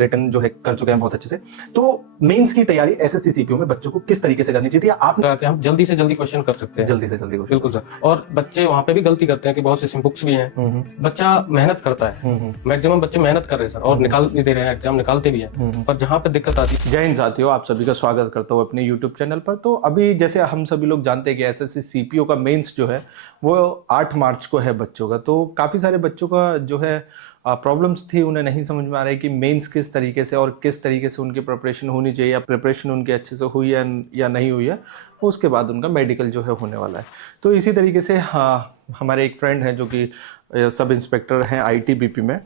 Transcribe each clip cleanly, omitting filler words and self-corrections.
Return जो है कर चुके हैं बहुत अच्छे से। तो मेंस की तैयारी एसएससी सीपीओ में बच्चों को किस तरीके से करनी चाहिए आप कि हम जल्दी से जल्दी क्वेश्चन कर सकते हैं। जल्दी से जल्दी क्वेश्चन। बिल्कुल सर। और बच्चे वहाँ पे भी गलती करते हैं कि बहुत से बुक्स भी हैं, बच्चा मेहनत करता है, मैक्सिमम बच्चे मेहनत कर रहे हैं सर और निकाल भी दे रहे हैं, एग्जाम निकालते भी हैं, पर जहाँ पे दिक्कत आती है। जय हिंद साथियों, आप सभी का स्वागत करता हूँ अपने YouTube चैनल पर। तो अभी जैसे हम सभी लोग जानते हैं कि एसएससी सीपीओ का मेंस जो है वो 8 मार्च को है बच्चों का। तो काफ़ी सारे बच्चों का जो है प्रॉब्लम्स थी, उन्हें नहीं समझ में आ रहा है कि मेंस किस तरीके से और किस तरीके से उनकी प्रिपरेशन होनी चाहिए, या प्रिपरेशन उनकी अच्छे से हुई है या नहीं हुई है। उसके बाद उनका मेडिकल जो है होने वाला है। तो इसी तरीके से हमारे एक फ्रेंड हैं जो कि सब इंस्पेक्टर हैं आईटीबीपी में।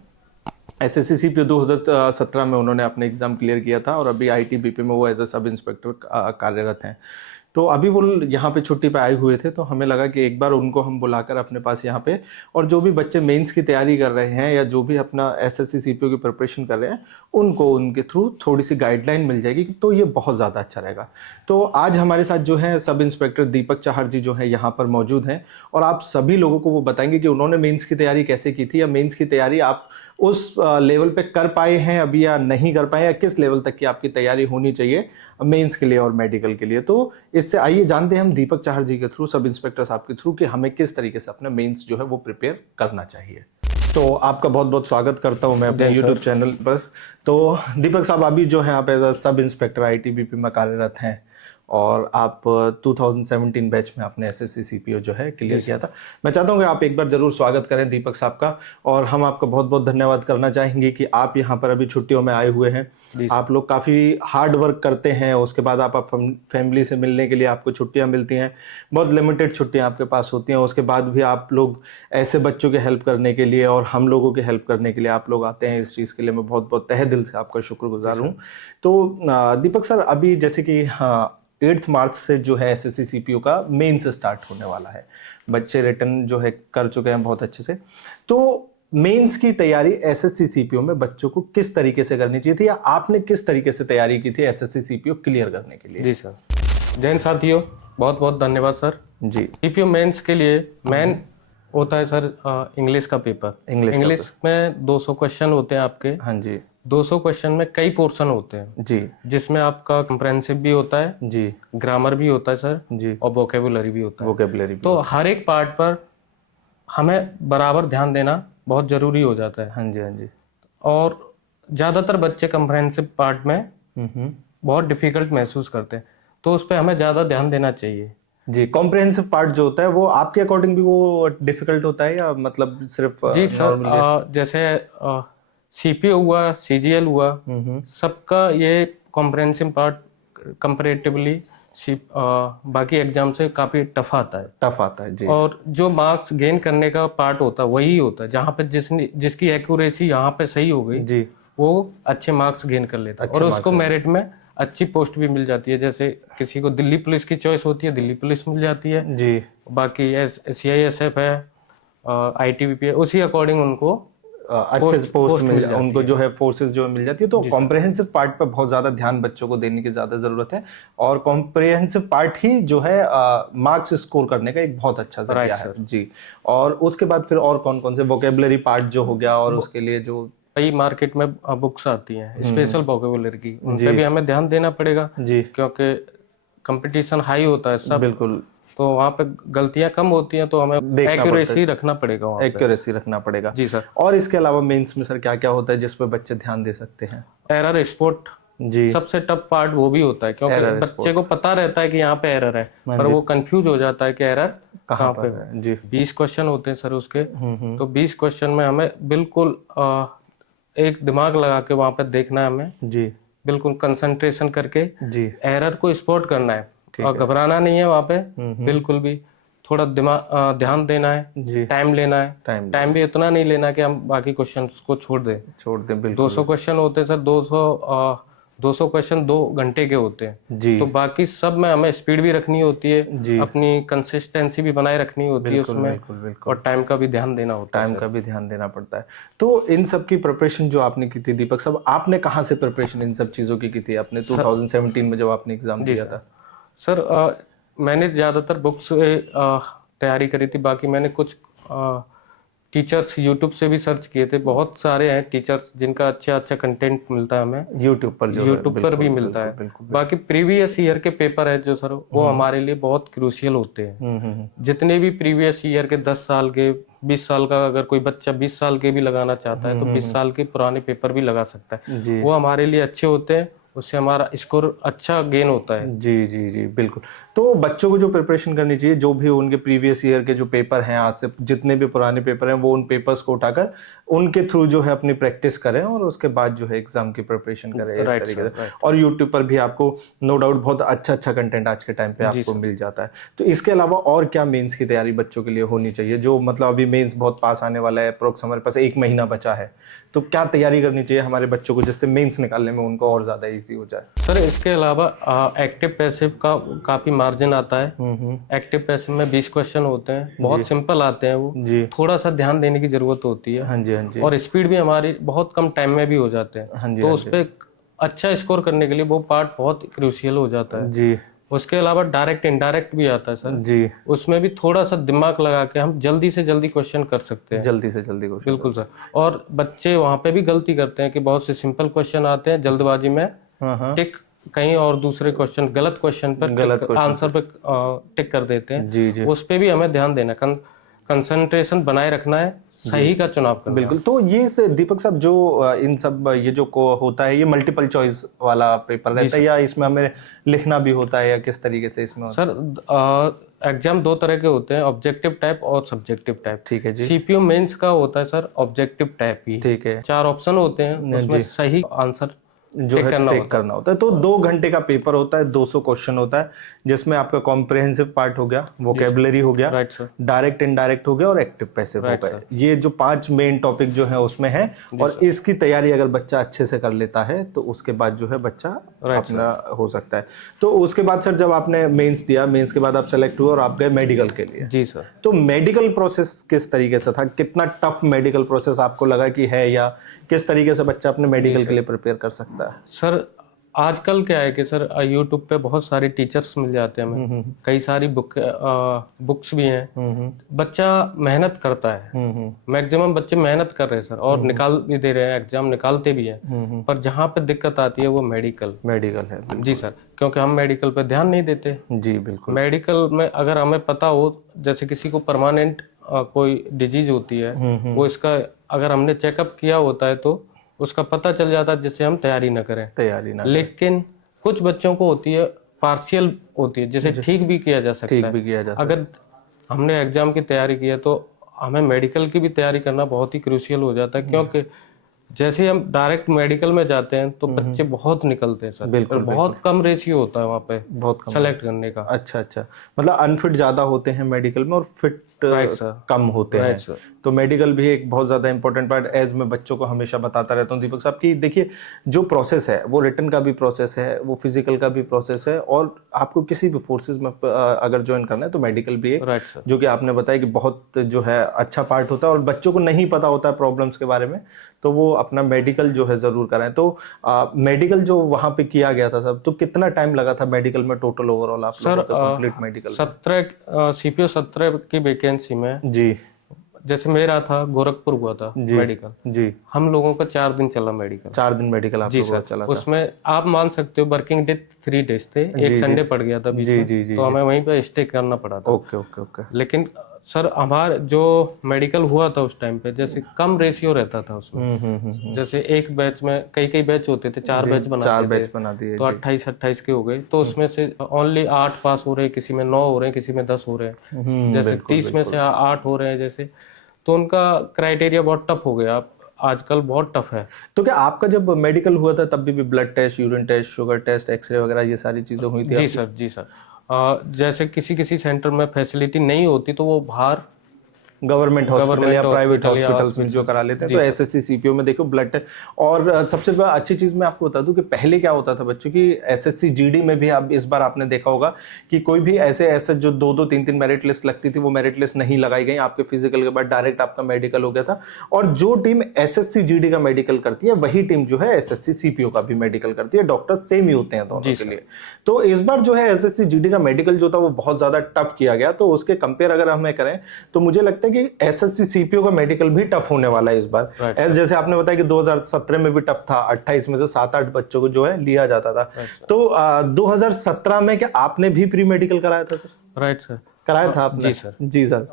एसएससी सीपीओ 2017 में उन्होंने अपने एग्ज़ाम क्लियर किया था और अभी आईटीबीपी में वो एज ए सब इंस्पेक्टर कार्यरत हैं। तो अभी वो यहाँ पे छुट्टी पे आए हुए थे, तो हमें लगा कि एक बार उनको हम बुलाकर अपने पास यहाँ पे, और जो भी बच्चे मेंस की तैयारी कर रहे हैं या जो भी अपना एसएससी सीपीओ की प्रिपरेशन कर रहे हैं, उनको उनके थ्रू थोड़ी सी गाइडलाइन मिल जाएगी, तो ये बहुत ज़्यादा अच्छा रहेगा। तो आज हमारे साथ जो है सब इंस्पेक्टर दीपक चाहर जी जो है यहाँ पर मौजूद हैं, और आप सभी लोगों को वो बताएंगे कि उन्होंने मेंस की तैयारी कैसे की थी, या मेंस की तैयारी आप उस लेवल पे कर पाए हैं अभी या नहीं कर पाए, या किस लेवल तक की आपकी तैयारी होनी चाहिए मेंस के लिए और मेडिकल के लिए। तो इससे आइए जानते हैं हम दीपक चाहर जी के थ्रू, सब इंस्पेक्टर साहब के थ्रू, कि हमें किस तरीके से अपना मेंस जो है वो प्रिपेयर करना चाहिए। तो आपका बहुत बहुत स्वागत करता हूं मैं अपने यूट्यूब चैनल पर। तो दीपक साहब, अभी जो है आप as a sub inspector ITBP में कार्यरत हैं, और आप 2017 बैच में आपने एसएससी सीपीओ जो है क्लियर किया था। मैं चाहता हूँ कि आप एक बार जरूर स्वागत करें दीपक साहब का, और हम आपका बहुत बहुत धन्यवाद करना चाहेंगे कि आप यहाँ पर अभी छुट्टियों में आए हुए हैं। आप लोग काफ़ी हार्ड वर्क करते हैं, उसके बाद आप फैमिली से मिलने के लिए आपको छुट्टियाँ मिलती हैं, बहुत लिमिटेड छुट्टियाँ आपके पास होती हैं, उसके बाद भी आप लोग ऐसे बच्चों की हेल्प करने के लिए और हम लोगों की हेल्प करने के लिए आप लोग आते हैं। इस चीज़ के लिए मैं बहुत बहुत तहे दिल से आपका शुक्रगुजार हूँ। तो दीपक सर, अभी जैसे कि 8 मार्च से जो है एसएससी सीपीओ का मेंस स्टार्ट होने वाला है। बच्चे रिटर्न जो है कर चुके हैं बहुत अच्छे से। तो मेंस की तैयारी एसएससी सीपीओ में बच्चों को किस तरीके से करनी चाहिए थी, या आपने किस तरीके से तैयारी की थी एसएससी सीपीओ क्लियर करने के लिए? जी सर, जैन साथियों, बहुत बहुत धन्यवाद सर जी। सीपीओ मेंस के लिए मेन होता है सर इंग्लिश का पेपर। इंग्लिश में 200 क्वेश्चन होते हैं आपके। हाँ जी। 200 क्वेश्चन में कई पोर्शन होते हैं जी, जिसमें आपका कंप्रेहेंसिव भी होता है जी, ग्रामर भी होता है सर जी, और वोकेबुलरी भी होता है। वोकेबुलरी। तो हर एक पार्ट पर हमें बराबर ध्यान देना बहुत जरूरी हो जाता है। हाँ जी, हाँ जी। और ज्यादातर बच्चे कंप्रेहेंसिव पार्ट में बहुत डिफिकल्ट महसूस करते हैं, तो उस पर हमें ज्यादा ध्यान देना चाहिए। जी, कॉम्प्रिहेंसिव पार्ट जो होता है वो आपके अकॉर्डिंग भी वो डिफिकल्ट होता है, या मतलब सिर्फ जी सर, जैसे सीपीओ हुआ, सीजीएल हुआ, सबका ये कॉम्प्रिहेंसिव पार्ट कंपैरेटिवली बाकी एग्जाम से काफी टफ आता है। टफ आता है जी। और जो मार्क्स गेन करने का पार्ट होता है वही होता है, जहाँ पे जिसकी एक्यूरेसी यहाँ पे सही हो गई जी, वो अच्छे मार्क्स गेन कर लेता है और उसको मेरिट में अच्छी पोस्ट भी मिल जाती है। जैसे किसी को दिल्ली पुलिस की चॉइस होती है, दिल्ली पुलिस मिल जाती है जी। बाकी सीआईएसएफ है, आईटीबीपी है, उसी अकॉर्डिंग उनको अच्छे से पोस्ट मिल जाती उनको है। जो है फोर्सेस जो मिल जाती है। तो कॉम्प्रिहेंसिव पार्ट पर बहुत ज्यादा ध्यान बच्चों को देने की ज्यादा जरूरत है, और कॉम्प्रिहेंसिव पार्ट ही जो है मार्क्स स्कोर करने का एक बहुत अच्छा जरिया है जी। और उसके बाद फिर और कौन कौन से वोकेबुलरी पार्ट जो हो गया, और उसके लिए जो कई मार्केट में बुक्स आती हैं स्पेशल वोकेबुलरी की, उन पे भी हमें ध्यान देना पड़ेगा जी, क्योंकि कंपटीशन हाई होता है सब। बिल्कुल। तो वहाँ पे गलतियां कम होती हैं, तो हमें एक्यूरेसी रखना पड़ेगा वहाँ पे। एक्यूरेसी रखना पड़ेगा जी सर। और इसके अलावा मेंस में सर क्या क्या होता है जिस पे बच्चे ध्यान दे सकते हैं? एरर स्पॉट जी, सबसे टफ पार्ट वो भी होता है, क्योंकि बच्चे को पता रहता है कि यहाँ पे एरर है, पर वो कंफ्यूज हो जाता है कि एरर कहाँ पे है। जी। 20 क्वेश्चन होते हैं सर उसके, तो 20 क्वेश्चन में हमें बिल्कुल एक दिमाग लगा के वहाँ पे देखना है हमें, जी, बिल्कुल कंसंट्रेशन करके जी, एरर को स्पॉट करना है और घबराना नहीं है वहाँ पे बिल्कुल भी। थोड़ा दिमाग ध्यान देना है, टाइम लेना है। टाइम भी इतना नहीं लेना कि हम बाकी क्वेश्चंस को छोड़ दें। बिल्कुल 200 क्वेश्चन होते हैं सर, 200 क्वेश्चन 2 घंटे के होते हैं जी। तो बाकी सब में हमें स्पीड भी रखनी होती है जी, अपनी कंसिस्टेंसी भी बनाए रखनी होती है उसमें, और टाइम का भी ध्यान देना होता है। टाइम का भी ध्यान देना पड़ता है। तो इन सब की प्रिपरेशन जो आपने की थी दीपक साहब, आपने कहाँ से प्रिपरेशन इन सब चीजों की थी आपने 2017 में जब आपने एग्जाम दिया था? सर मैंने ज़्यादातर बुक्स तैयारी करी थी, बाकी मैंने कुछ टीचर्स यूट्यूब से भी सर्च किए थे, बहुत सारे हैं टीचर्स जिनका अच्छा कंटेंट मिलता है हमें यूट्यूब पर, जो यूट्यूब पर भी मिलता है। बाकी प्रीवियस ईयर के पेपर है जो सर, वो हमारे लिए बहुत क्रूशियल होते हैं। जितने भी प्रीवियस ईयर के 10 साल के, 20 साल का, अगर कोई बच्चा 20 साल के भी लगाना चाहता है तो 20 साल के पुराने पेपर भी लगा सकता है। वो हमारे लिए अच्छे होते हैं, उससे हमारा स्कोर अच्छा गेन होता है। जी जी जी बिल्कुल। तो बच्चों को जो प्रिपरेशन करनी चाहिए, जो भी उनके प्रीवियस ईयर के जो पेपर हैं, आज से जितने भी पुराने पेपर हैं, वो उन पेपर्स को उठाकर उनके थ्रू जो है अपनी प्रैक्टिस करें और उसके बाद जो है एग्जाम की प्रिपरेशन करें इस तरीके से। और यूट्यूब पर भी आपको नो डाउट बहुत अच्छा कंटेंट आज के टाइम पे आपको मिल जाता है। तो इसके अलावा और क्या मेंस की तैयारी बच्चों के लिए होनी चाहिए, जो मतलब अभी मेंस बहुत पास आने वाला है, अप्रोक्स हमारे पास 1 महीना बचा है, तो क्या तैयारी करनी चाहिए हमारे बच्चों को जिससे मेंस निकालने में उनको और ज्यादा इजी हो जाए? सर इसके अलावा एक्टिव पैसिव का काफी मार्जिन आता है। एक्टिव पैसिव में 20 क्वेश्चन होते हैं, बहुत सिंपल आते हैं वो जी। थोड़ा सा ध्यान देने की जरूरत होती है। हाँ जी, हाँ जी। और स्पीड भी हमारी बहुत कम टाइम में भी हो जाते हैं। हाँ जी, तो हाँ उस पर अच्छा स्कोर करने के लिए वो पार्ट बहुत क्रूशियल हो जाता है जी। उसके अलावा डायरेक्ट इनडायरेक्ट भी आता है सर जी। उसमें भी थोड़ा सा दिमाग लगा के हम जल्दी से जल्दी क्वेश्चन कर सकते हैं। जल्दी से जल्दी क्वेश्चन, बिल्कुल सर। और बच्चे वहाँ पे भी गलती करते हैं कि बहुत से सिंपल क्वेश्चन आते हैं, जल्दबाजी में टिक कहीं और दूसरे क्वेश्चन, गलत क्वेश्चन पर, आंसर पे टिक कर देते हैं। जी जी। उस पे भी हमें ध्यान देना, कंसंट्रेशन बनाए रखना है, सही का चुनाव करना। बिल्कुल। तो ये दीपक साहब जो इन सब ये जो होता है, ये मल्टीपल चॉइस वाला पेपर रहता है या इसमें हमें लिखना भी होता है, या किस तरीके से इसमें होता है? सर एग्जाम 2 तरह के होते हैं, ऑब्जेक्टिव टाइप और सब्जेक्टिव टाइप। ठीक है जी। सीपीयू मेंस का होता है सर ऑब्जेक्टिव टाइप ही। ठीक है। 4 ऑप्शन होते हैं, उसमें सही आंसर जो है टेक करना होता है। तो 2 घंटे का पेपर होता है, 200 क्वेश्चन होता है, जिसमें आपका कॉम्प्रिहेंसिव पार्ट हो गया, वोकेबुलरी हो गया, राइट सर, डायरेक्ट इनडायरेक्ट हो गया और एक्टिव पैसिव हो गया। ये जो 5 मेन टॉपिक जो है उसमें है, और इसकी तैयारी अगर बच्चा अच्छे से कर लेता है तो उसके बाद जो है बच्चा अपना हो सकता है। तो उसके बाद सर जब आपने मेंस दिया, मेंस के बाद आप सेलेक्ट हुए और आप गए मेडिकल के लिए। जी सर। तो मेडिकल प्रोसेस किस तरीके से था, कितना टफ मेडिकल प्रोसेस आपको लगा कि है, या किस तरीके से बच्चा अपने मेडिकल के लिए प्रिपेयर कर सकता है? सर आजकल क्या है कि सर यूट्यूब पे बहुत सारे टीचर्स मिल जाते हैं हमें, कई सारी बुक्स भी हैं। बच्चा मेहनत करता है, मैक्सिमम बच्चे मेहनत कर रहे हैं सर, और निकाल भी दे रहे हैं, एग्जाम निकालते भी हैं। पर जहाँ पे दिक्कत आती है वो मेडिकल है। जी सर, क्योंकि हम मेडिकल पे ध्यान नहीं देते। जी बिल्कुल। मेडिकल में अगर हमें पता हो, जैसे किसी को परमानेंट कोई डिजीज होती है, वो इसका अगर हमने चेकअप किया होता है तो उसका पता चल जाता है, जिससे हम तैयारी न करें। लेकिन कुछ बच्चों को होती है, पार्शियल होती है, जिसे ठीक भी किया जा सकता है। अगर हमने एग्जाम की तैयारी की है तो हमें मेडिकल की भी तैयारी करना बहुत ही क्रूशियल हो जाता है, क्योंकि जैसे हम डायरेक्ट मेडिकल में जाते हैं तो बच्चे बहुत निकलते हैं सर। बिल्कुल। बहुत कम रेशियो होता है वहाँ पे बहुत कम सेलेक्ट करने का। अच्छा, मतलब अनफिट ज्यादा होते हैं मेडिकल में और फिट कम होते हैं। तो मेडिकल भी एक बहुत ज्यादा इंपॉर्टेंट पार्ट, एज मैं बच्चों को हमेशा बताता रहता हूँ दीपक साहब की देखिए, जो प्रोसेस है वो रिटन का भी प्रोसेस है, वो फिजिकल का भी प्रोसेस है, और आपको किसी भी फोर्सेज में अगर ज्वाइन करना है तो मेडिकल भी एक, जो कि आपने बताया कि बहुत जो है अच्छा पार्ट होता है, और बच्चों को नहीं पता होता है प्रॉब्लम्स के बारे में, तो वो अपना मेडिकल जो है जरूर कराएं। तो मेडिकल जो वहां पे किया गया था सब, तो कितना टाइम लगा था मेडिकल में टोटल ओवरऑल आप लोगों का कंप्लीट मेडिकल? 17 सीपीयू 17 की वैकेंसी में जी, जैसे मेरा था गोरखपुर हुआ था मेडिकल जी, हम लोगों का 4 दिन चला मेडिकल। 4 दिन मेडिकल आप लोगों का चला था। उसमें आप मान सकते हो वर्किंग डे 3 डेज थे, एक संडे पड़ गया था बीच में, तो हमें वहीं पे स्टे करना पड़ा था। ओके। लेकिन सर हमारा जो मेडिकल हुआ था उस टाइम पे, जैसे कम रेशियो रहता था उसमें। जैसे एक बैच में कई बैच होते थे, 4 बैच बना दिए तो 28 के हो गए। तो उसमें से ओनली 8 पास हो रहे, किसी में 9 हो रहे, किसी में 10 हो रहे हैं, जैसे 30 में से 8 हो रहे हैं जैसे, तो उनका क्राइटेरिया बहुत टफ हो गया, आजकल बहुत टफ है। तो क्या आपका जब मेडिकल हुआ था तब भी blood test, urine test, sugar test, X-ray वगैरह ये सारी चीजें हुई थी? जी सर। जैसे किसी सेंटर में फैसिलिटी नहीं होती तो वो बाहर गवर्नमेंट हॉस्पिटल या प्राइवेट हॉस्पिटल्स में जो करा लेते हैं, तो एसएससी सीपीओ में देखो ब्लड टेस्ट। और सबसे अच्छी चीज मैं आपको बता दूं कि पहले क्या होता था बच्चों की, एसएससी जीडी में भी अब इस बार आपने देखा होगा कि कोई भी ऐसे जो 2-2, 3-3 मेरिट लिस्ट लगती थी, वो मेरिट लिस्ट नहीं लगाई गई। आपके फिजिकल के बाद डायरेक्ट आपका मेडिकल हो गया था, और जो टीम एसएससी जीडी का मेडिकल करती है वही टीम जो है एसएससी सीपीओ का भी मेडिकल करती है। डॉक्टर सेम ही होते हैं दोनों के लिए। तो इस बार जो है एसएससी जीडी का मेडिकल जो था वो बहुत ज्यादा टफ किया गया। तो उसके कंपेयर अगर हमें करें तो मुझे लगता है कि एसएससी सीपीओ का मेडिकल भी टफ होने वाला है इस बार। जैसे आपने बताया कि 2017 में भी टफ था, 28 में से 7-8 बच्चों को जो है लिया जाता था। तो 2017 में क्या आपने भी प्री मेडिकल कराया था सर? राइट सर, कराया था आपने? जी सर। जी सर।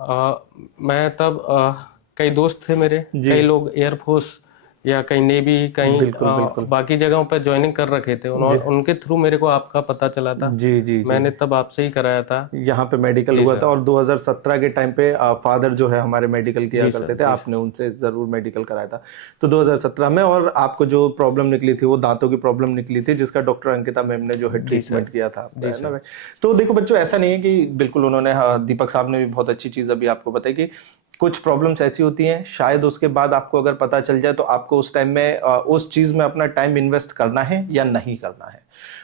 मैं तब कई दोस्त थे मेरे, कई लोग एयरफोर्स या कहीं नेवी, कहीं बाकी जगहों पर ज्वाइनिंग कर रखे थे, उनके थ्रू मेरे को आपका पता चला था। जी। मैंने तब आपसे ही कराया था, यहाँ पे मेडिकल हुआ था। और 2017 के टाइम पे फादर जो है हमारे मेडिकल किया करते थे, आपने उनसे जरूर मेडिकल कराया था। तो 2017 में, और आपको जो प्रॉब्लम निकली थी वो दांतों की प्रॉब्लम निकली थी, जिसका डॉक्टर अंकिता मैम ने जो है ट्रीटमेंट किया था, है ना। तो देखो बच्चों, ऐसा नहीं है कि बिल्कुल उन्होंने, दीपक साहब ने भी बहुत अच्छी चीज अभी आपको बताई कि कुछ प्रॉब्लम्स ऐसी होती हैं, शायद उसके बाद आपको अगर पता चल जाए तो आपको उस टाइम में उस चीज में अपना टाइम इन्वेस्ट करना है या नहीं करना है।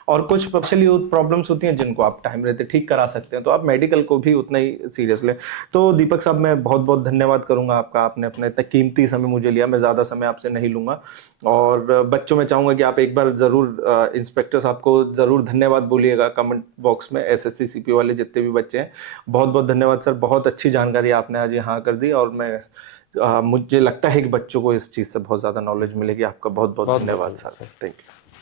और कुछ स्पेशली प्रॉब्लम्स होती हैं जिनको आप टाइम रहते ठीक करा सकते हैं, तो आप मेडिकल को भी उतना ही सीरियस लें। तो दीपक साहब, मैं बहुत बहुत धन्यवाद करूंगा आपका, आपने अपने इतना कीमती समय मुझे लिया। मैं ज़्यादा समय आपसे नहीं लूंगा। और बच्चों में चाहूंगा कि आप एक बार ज़रूर इंस्पेक्टर साहब को ज़रूर धन्यवाद बोलिएगा कमेंट बॉक्स में, एसएससी सीपीओ वाले जितने भी बच्चे हैं। बहुत बहुत धन्यवाद सर, बहुत अच्छी जानकारी आपने आज यहाँ कर दी। और मैं मुझे लगता है कि बच्चों को इस चीज़ से बहुत ज़्यादा नॉलेज मिलेगी। आपका बहुत बहुत धन्यवाद सर, थैंक यू।